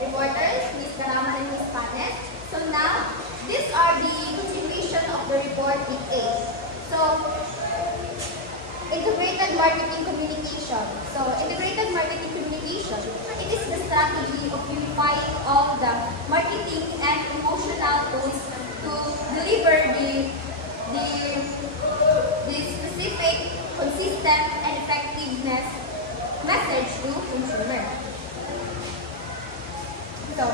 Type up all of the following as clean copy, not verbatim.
reporters, Ms. Karama and Ms. Panes. So now, these are the continuation of the report with A. So, integrated marketing communication. So, integrated marketing communication, it is the strategy of unifying all the marketing and emotional tools to deliver the specific, consistent, and effectiveness message to consumer. So,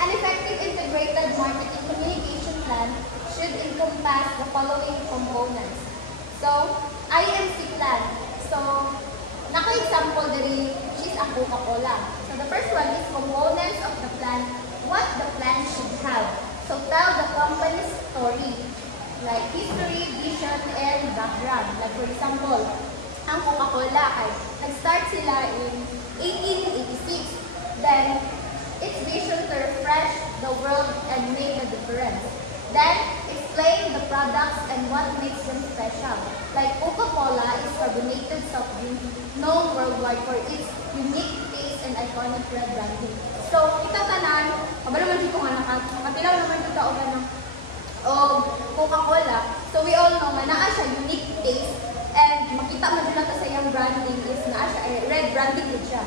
an effective integrated marketing communication plan should encompass the following components. So, IMC plan. So, naka-example diri, which is ang Coca-Cola. So, the first one is components of the plan, what the plan should have. So, tell the company's story, like history, vision, and background. Like for example, ang Coca-Cola ay nag-start sila in 1886. Then, its vision to refresh the world and make a difference. Then, explain the products and what makes them special. Like Coca-Cola is carbonated soft drink known worldwide for its unique taste and iconic red branding. So, itatanan, kabalo man dito nga nakatilaw naman dito o ganang Coca-Cola. So, we all know nga naa siya unique taste and makita man dito sa iyang branding is naa siya red branding din siya.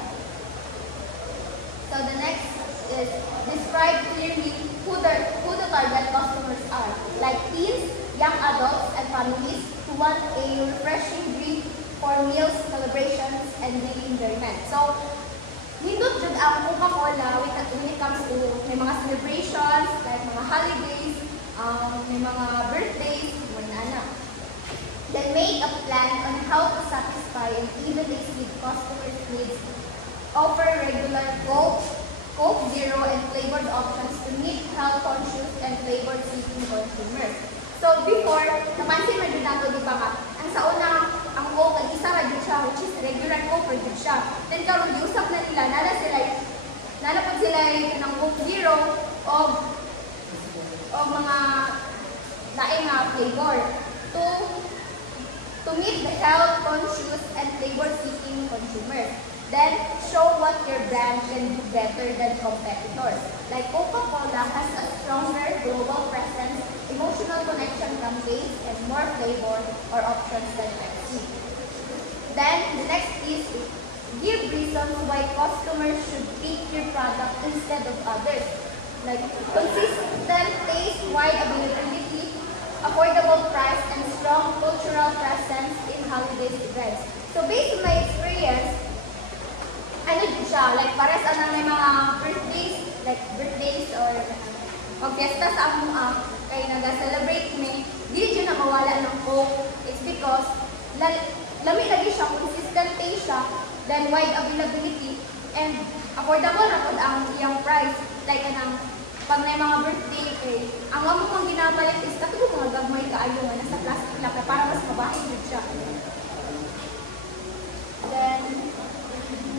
So, the next is describe clearly who the target customers are, like teens, young adults, and families who want a refreshing drink for meals, celebrations, and daily enjoyment. So, nindot jud ang Coca-Cola when it comes to may mga celebrations, like mga holidays, may mga birthdays, mga. Then make a plan on how to satisfy and even exceed customers' needs. Offer regular Coke Zero and flavored options to meet health-conscious and flavor-seeking consumers. So before, napansin man din nato di ba nga, ang sa una, ang Coke, ang isa ra siya, which is regular Coke ra siya. Then karon giusap na nila, nana po sila ng Coke Zero o mga laing flavor to meet the health-conscious and flavor-seeking consumers. Then, show what your brand can do better than competitors. Like Coca-Cola has a stronger global presence, emotional connection campaigns, and more flavor or options than Pepsi. Then, the next is give reasons why customers should pick your product instead of others. Like consistent taste, wide availability, affordable price, and strong cultural presence in holiday events. So, based on my experience, ano din siya, like pares anang may mga birthdays or fiesta sa among kay nag-celebrate me, di dyan na mawala ng Coke. It's because lami lagi siya, consistent taste siya, then wide availability, and affordable na po ang iyang price. Like pag may mga birthday, ang amo kong ginapalit is katulog mga gagmay kaayo nga nasa plastic lang para mas mabahay din siya. Then,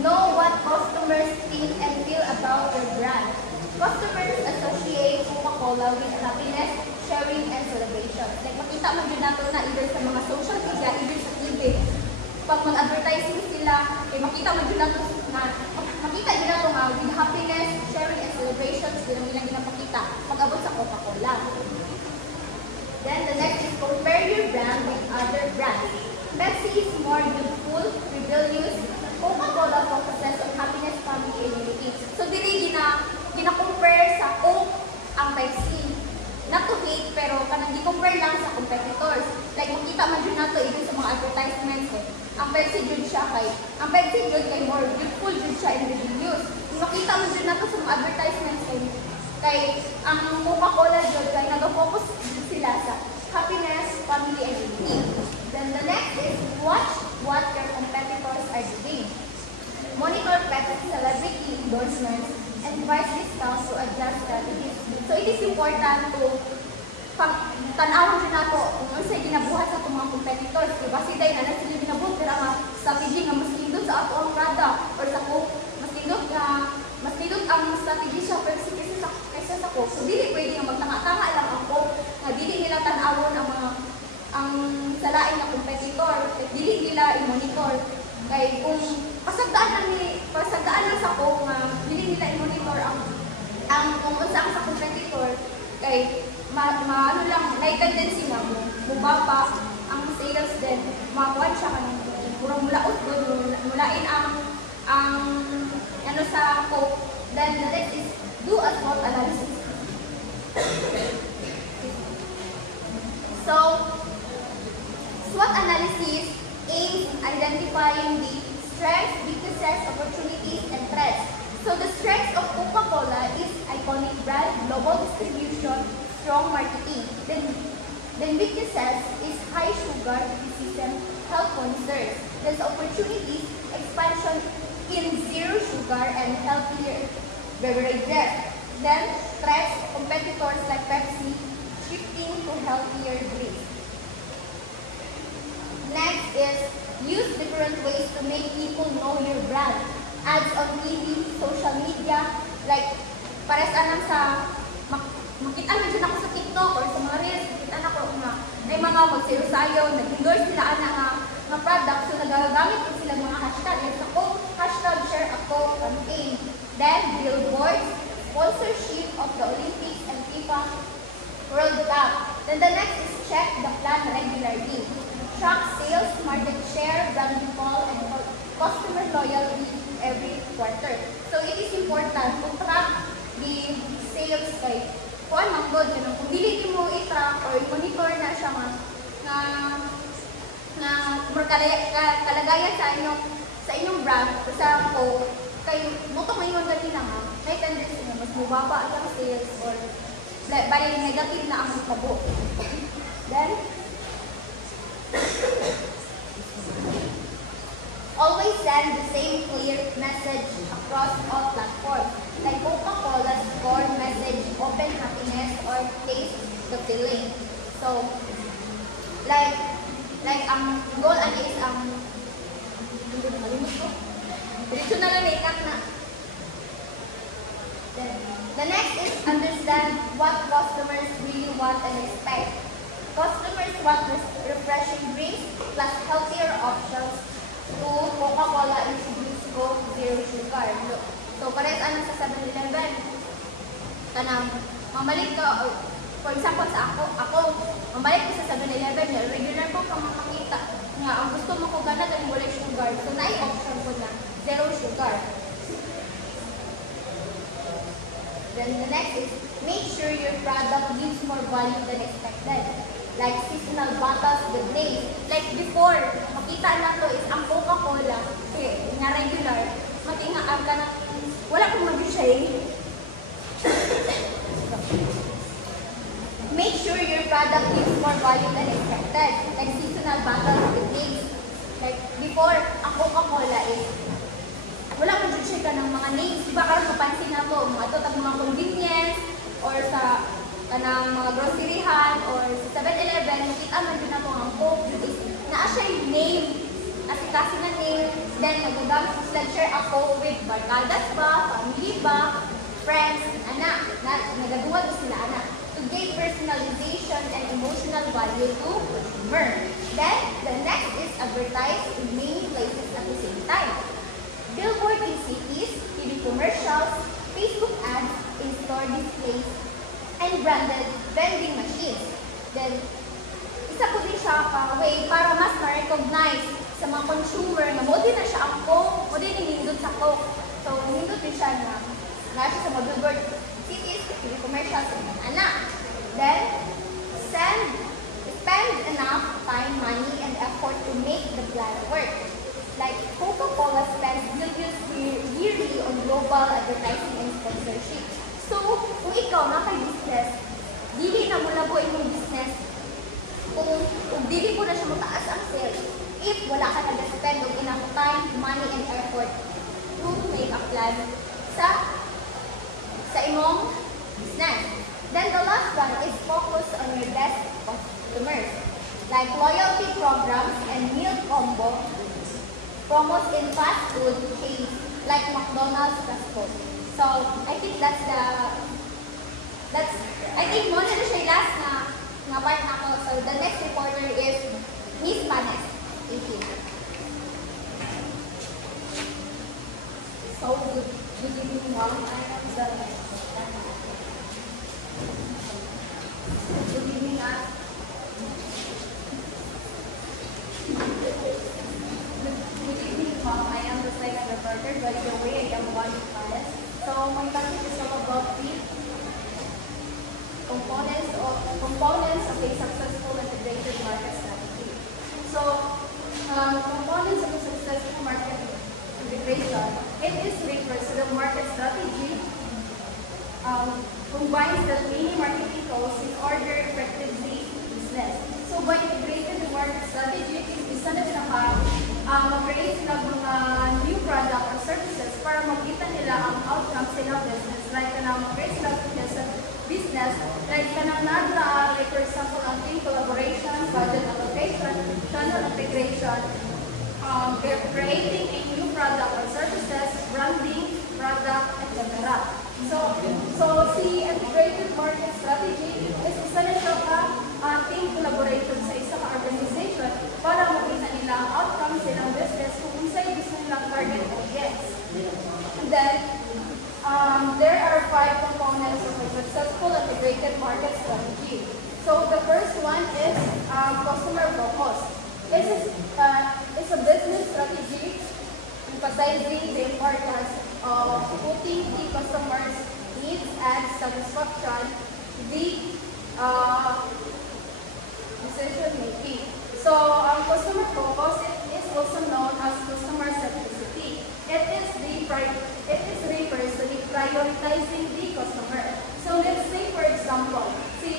know what customers think and feel about your brand. Customers associate Coca-Cola with happiness, sharing, and celebration. Like makita man din nato na either sa mga social media, either sa TV. Pag mag-advertising sila, makita man din nato na with happiness, sharing, and celebrations, nilang ginapakita pag-abot sa Coca-Cola. Then the next is compare your brand with other brands. Pepsi is more youthful, rebellious. Coca-Cola focuses on happiness, family, and unity. So, dili gina-compare sa Coke ang Pepsi. Not to hate, pero kanang di-compare lang sa competitors. Like, makita man dyan nato even sa mga advertisements Ang Pepsi dyan siya kay more youthful dyan siya and rebellious. Makita man dyan nato sa mga advertisements kay ang Coca-Cola dyan kay nag-focus sila sa happiness, family, and unity. Then the next is watch what your competitors are doing. Monitor Pepsi celebrity endorsements and price discounts to adjust strategies. So it is important to tanawon din nato kung ano sa ginabuhat sa mga competitors. Diba sila na sila ginabuhat pero nga strategy nga mas lindot sa ato ang product or sa Coke, mas lindot ang strategy sa Pepsi kaysa sa Coke. So dili pwede nga magtanga-tanga lang ang Coke na dili nila tanawon ang salain na competitor, dili nila i-monitor. Kay kung pasagdaan lang sa Coke nga dili nila i-monitor ang kung unsa ang sa competitor, kay ano lang, may tendency na mubaba ang sales din, makuha siya kanang murang mulaot doon, mulain ang ano sa Coke. Then the next is do a SWOT analysis. So, SWOT analysis aims identifying the strengths, weaknesses, opportunities, and threats. So the strengths of Coca-Cola is iconic brand, global distribution, strong marketing. Then weaknesses is high sugar, criticism, health concerns. Then opportunities, expansion in zero sugar and healthier beverages. Then threats, competitors like Pepsi, shifting to healthier drinks. Next is use different ways to make people know your brand. Ads on TV, social media, like pares anang sa makita man dyan ako sa TikTok or sa mga reels, makita na ko na may mga magsayo-sayo, nag-endorse sila na product, so nagagamit ko sila mga hashtag. Like ako, hashtag share ako campaign. Then, billboards, sponsorship of the Olympics and FIFA World Cup. Then the next is check the plan regularly. Track sales, market share, brand recall, and customer loyalty every quarter. So it is important to track the sales kay kung anong good, kung dili mo i-track or i-monitor na siya kalagayan sa inyong brand sa Coke, kay mutok may yung ganina nga, may tendency na mas mababa ang sales or bali negative na ang kabo. Then, always send the same clear message across all platforms. Like Coca-Cola's core message, open happiness or taste the feeling. So, like ang goal ani is diretso na lang na. The next is understand what customers really want and expect. Customers want refreshing drinks plus healthier options to Coca-Cola introduced Coke Zero Sugar. So, pares ano sa 7-Eleven. Kanang, mamalik ka, for example sa ako, mamalik ko sa 7-Eleven, regular ko kang makakita nga, ang gusto mo ko gana, ganun wala sugar. So, na-option ko na, zero sugar. Then the next is, make sure your product gives more value than expected. Like seasonal bottles with days. Like before, makita na to is ang Coca-Cola, na regular, matingaan ka na, wala kong mag-share. Make sure your product gives more value than expected. Like seasonal bottles with days. Like before, ang Coca-Cola is, wala kong mag-share ka ng mga names. Diba karoon mapansin na to, mga convenience, or sa kanang mga groceryhan or sa 7-Eleven, makita man din ako ang Coke, naa siya yung name, kasi na name, then nagagamit sila share ako with barkadas ba, family ba, friends, anak, nagagawa sila anak, to gain personalization and emotional value to consumer. Then, the next is advertise in many places at the same time. Billboard in cities, TV commercials, Facebook ads, in-store displays, and branded vending machines. Then, isa po din siya way para mas ma-recognize sa mga consumer na mo din na siya ang Coke, mo din nilindot sa Coke. So, nilindot din siya na siya sa mga billboard cities, TV commercials, and anak. Then, spend enough time, money, and effort to make the plan work. Like Coca-Cola spends millions yearly on global advertising and sponsorship. So, kung ikaw naka-business, dili na mo labo yung business, kung dili mo na siya mataas ang sales, if wala ka nag-spend of enough time, money, and effort to make a plan sa imong business. Then the last one is focus on your best customers. Like loyalty programs and meal combo promos in fast food chains like McDonald's, fast food. So I think I think mo na siya last na part na ako. So the next reporter is Miss Panes. Thank you. So good evening, ma'am. I am the started. By the way, I am one of Paris. So my topic is all about the components of a successful integrated market strategy. So components of a successful market integration, it is refers to the market strategy combines the many marketing tools in order effectively business. So by integrated the market strategy, isa na siya mag-create sila mga new product or services para makita nila ang outcomes sila business. Like mag-create sila business, like like for example, ang team collaboration, budget allocation, channel integration, creating a new product or services, branding, product, etc. So si integrated market strategy is isa na siya team collaboration sa isa ka organization para makita nila ang outcomes silang business kung unsay gusto nilang target audience. And then, there are 5 components of a successful integrated market strategy. So the first one is customer focus. It's a business strategy emphasizing the importance of putting the customer's needs and satisfaction the decision making. So customer focus is also known as customer centricity. It refers to the prioritizing the customer. So let's say for example, si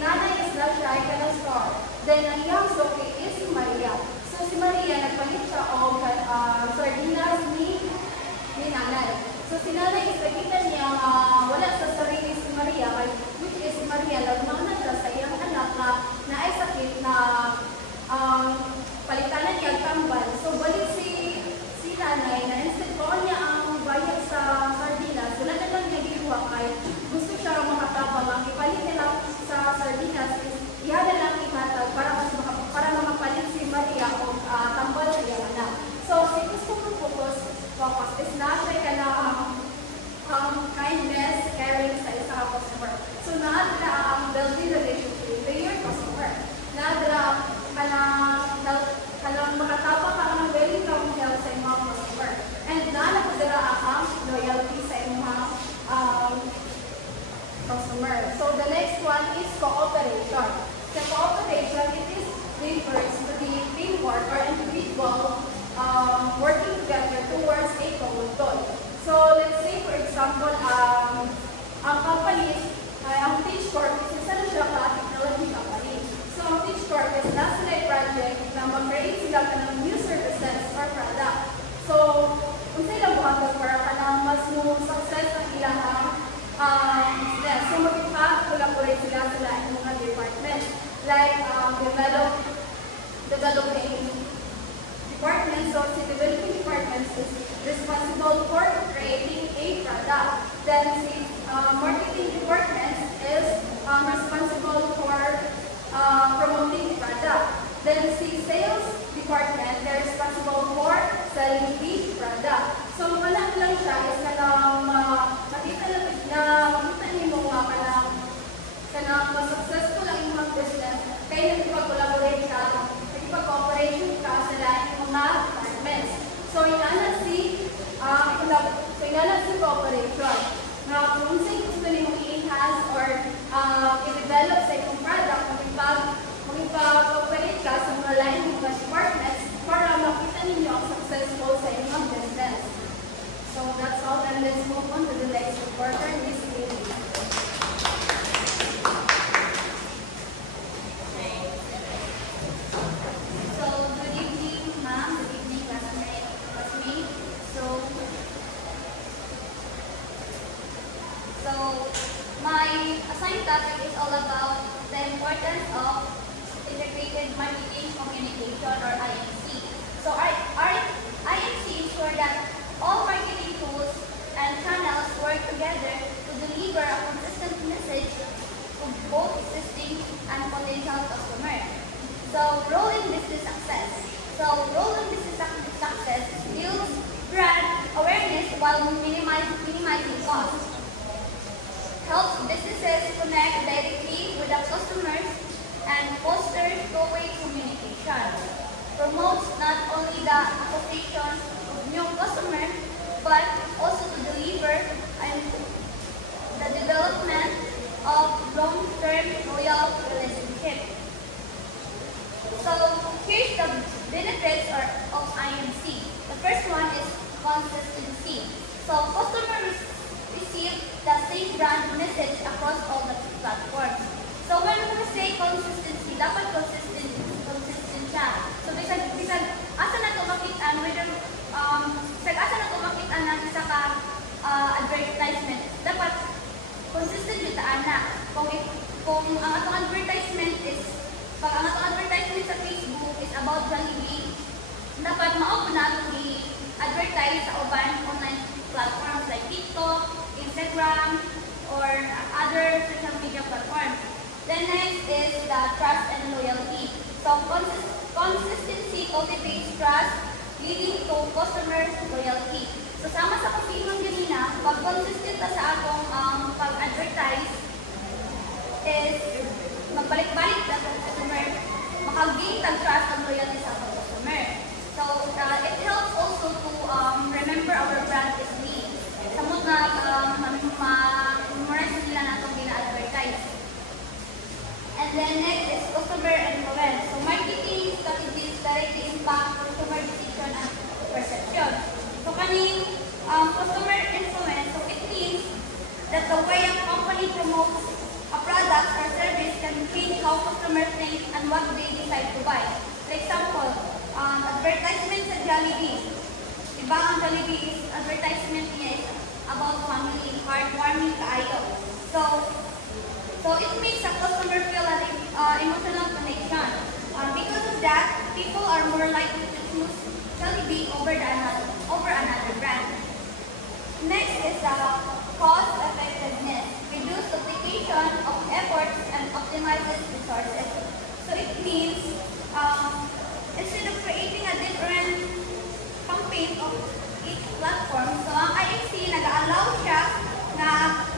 nanay is na siya ay ka store. Then ang iyang suki is si Maria. So si Maria nagpalit siya o sardinas ni nanay. So si nanay is nakita niya wala sa sarili si Maria, which is si Maria lagmang na siya sa iyang anak na ay sakit na palitanan niya ang tambal. So balik si nanay na instead ko niya ang bayad sa sardinas, wala na lang niya ginawa kay gusto siya makatabang ang ipalit nila sa sardinas is iha na lang ihatag para makapalit si Maria o tambal sa iyang anak. So si customer focus is na siya ka na kindness, caring sa isa ka customer. So naadra ang building relationship to your customer. Naadra kanang makatapa ka ng welcome help sa imong customer. And naadra ang loyalty sa imong customer. So the next one is cooperation. The cooperation, it refers to the teamwork or individual working together towards a common goal. So let's say for example, ang company, ang Teach Corp is isa na siya technology company. So ang Teach Corp is nasa na project na mag-create sila ka ng new services or product. So kung sila buhatag para ka na mas mo success ang ilang business. So mag-collaborate sila in mga departments like developing department. So the developing department is responsible for creating a product. Then the marketing department is responsible for promoting the product. Then the sales department, they're responsible for selling the product. So wala lang siya is makita niyo mga kanang successful ang imong business kaya nagpag-collaborate ka, nagpag-cooperation ka sa lahat ng mga departments. So inana si cooperation na kung sa'yo gusto niyo i-enhance or i-develop sa imong product, mag-cooperate ka sa mga lahat ng mga departments para makita ninyo ang successful sa imong business. So that's all, and let's move on to the next reporter, Miss Lily. So good evening, ma'am. Good evening, classmates. So my assigned topic is all about the importance of integrated marketing communication or IMC. So our IMC ensures that all marketing tools and channels work together to deliver a consistent message to both existing and potential customers. So role in business success. So role in business success builds brand awareness while minimizing costs. Helps businesses connect directly with the customers and fosters two-way communication. Promotes not only the acquisition of new customers, but also to deliver and the development of long-term loyal relationship. So here's the benefits of IMC. The first one is consistency. So customers receive the same brand message across all the platforms. So when we say consistency, dapat consistent siya. So bisag asa na to makita whether bisag asa na to makita na isa ka advertisement, dapat consistent yung taana. Kung ang atong advertisement is pag ang atong advertisement sa Facebook is about Jollibee, dapat mao na i-advertise sa uban online platforms like TikTok, Instagram, or other social media platforms. Then next is the trust and loyalty. So consistency cultivates trust, leading to customer loyalty. So sama sa kapingon ganina, pag consistent na sa akong pag-advertise is magbalik-balik sa customer, makagain tag trust and loyalty sa akong customer. So it helps also to remember our brand is me. Samot na ma-memorize nila na itong gina-advertise. And then next is customer influence. So marketing strategies directly impact customer decision and perception. So kaning customer influence, so it means that the way a company promotes a product or service can change how customers think and what they decide to buy. For example, advertisement sa Jollibee. Diba ang Jollibee advertisement niya is about family, heartwarming kaayo. So it makes a customer feel an emotional connection. Because of that, people are more likely to choose Jollibee over another brand. Next is cost effectiveness. Reduce duplication of efforts and optimizes resources. So it means instead of creating a different campaign of each platform, so ang IMC nag-allow siya na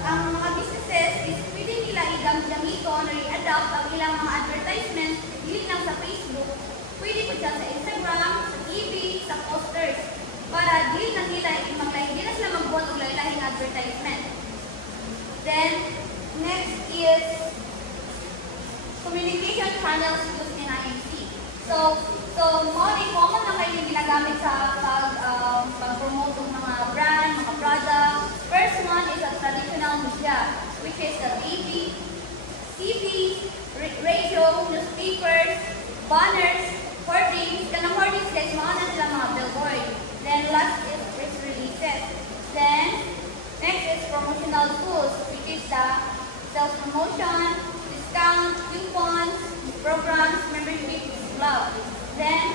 ang mga businesses is pwede nila i-gamiton or i-adapt ang ilang mga advertisements hindi lang sa Facebook, pwede po siya sa Instagram, sa TV, sa posters para di na sila mag-buat og lain-lahing advertisement. Then next is communication channels used in IMC. So more common na kayo yung ginagamit sa pag-promote ng mga brand, mga product. First one is a traditional media, which is the TV, radio, newspapers, banners, hoardings. Kanang hoardings guys, mga na sila mga billboard. Then last is press releases. Then next is promotional tools, which is the sales promotion, discount, coupons, programs, membership, club. Then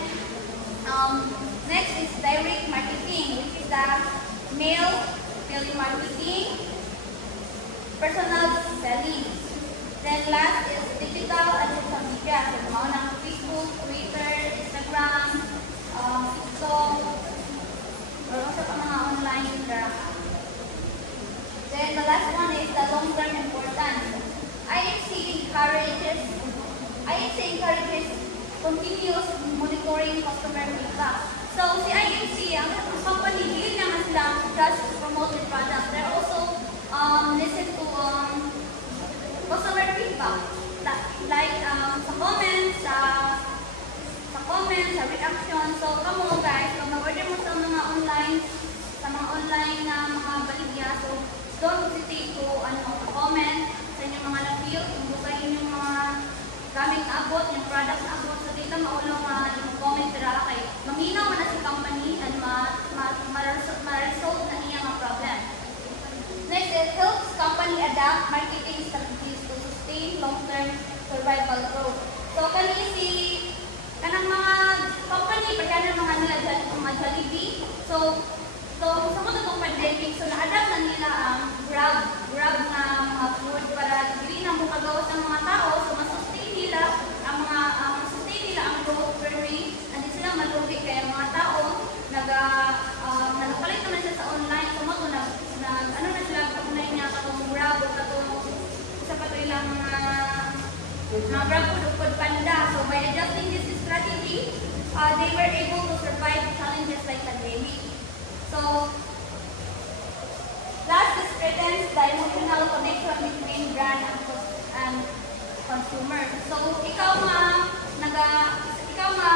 next is direct marketing, which is the mail marketing, personal selling. Then last is digital and social media. So mga ng Facebook, Twitter, Instagram, TikTok, or also pa mga online interaction. Then the last one is the long-term importance. IMC encourages continuous monitoring customer feedback. So si IMC, ang company, hindi naman sila just promote the product. They're also listen to customer feedback. Like sa comments, sa reaction. So kamo guys, kung mag-order mo sa mga online na mga baligya, so don't hesitate to comment sa inyong mga na-feel, kung gusto inyong mga gamit na abot, yung product na abot, so dito maulong yung comment nila kay maminaw man na si company and ma-resolve na niya ang problem. Next, it helps company adapt marketing strategies to sustain long-term survival growth. So kanang mga company, pagka mga nila mga Jollibee, so sa mga itong pandemic, so na-adapt na nila ang grab na mga food para hindi na makagawa sa mga tao, so masustain nila ang growth per week, and di sila malugi kaya mga tao nagpalit naman siya sa online, so mga ano na sila pag-unay niya katong grab o katong isa pa ito ilang mga grab food panda. So by adjusting this strategy, they were able to survive challenges like pandemic. So consumer. So ikaw nga ikaw nga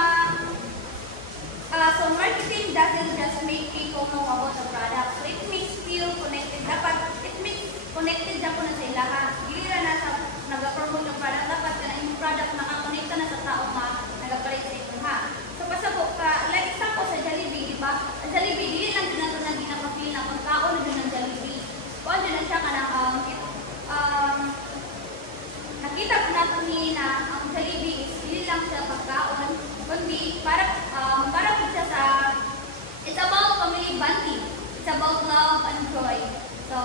so marketing doesn't just make people know about the product. So it makes feel connected. Dapat it makes connected na po na sa ilaha. Gilira na sa nag-promote ng product, dapat ka na yung product makakonekta na sa tao nga nag-palit sa ito ha. So pasabok ka, like example sa Jollibee, di ba? Ang Jollibee, dili lang din natin na ginapapil na kung tao na din ng Jollibee. Kung ano na siya ka ng nakita ko na ni na ang Jollibee is hindi lang siya pagkaon, kundi para po siya sa, it's about family bonding. It's about love and joy. So,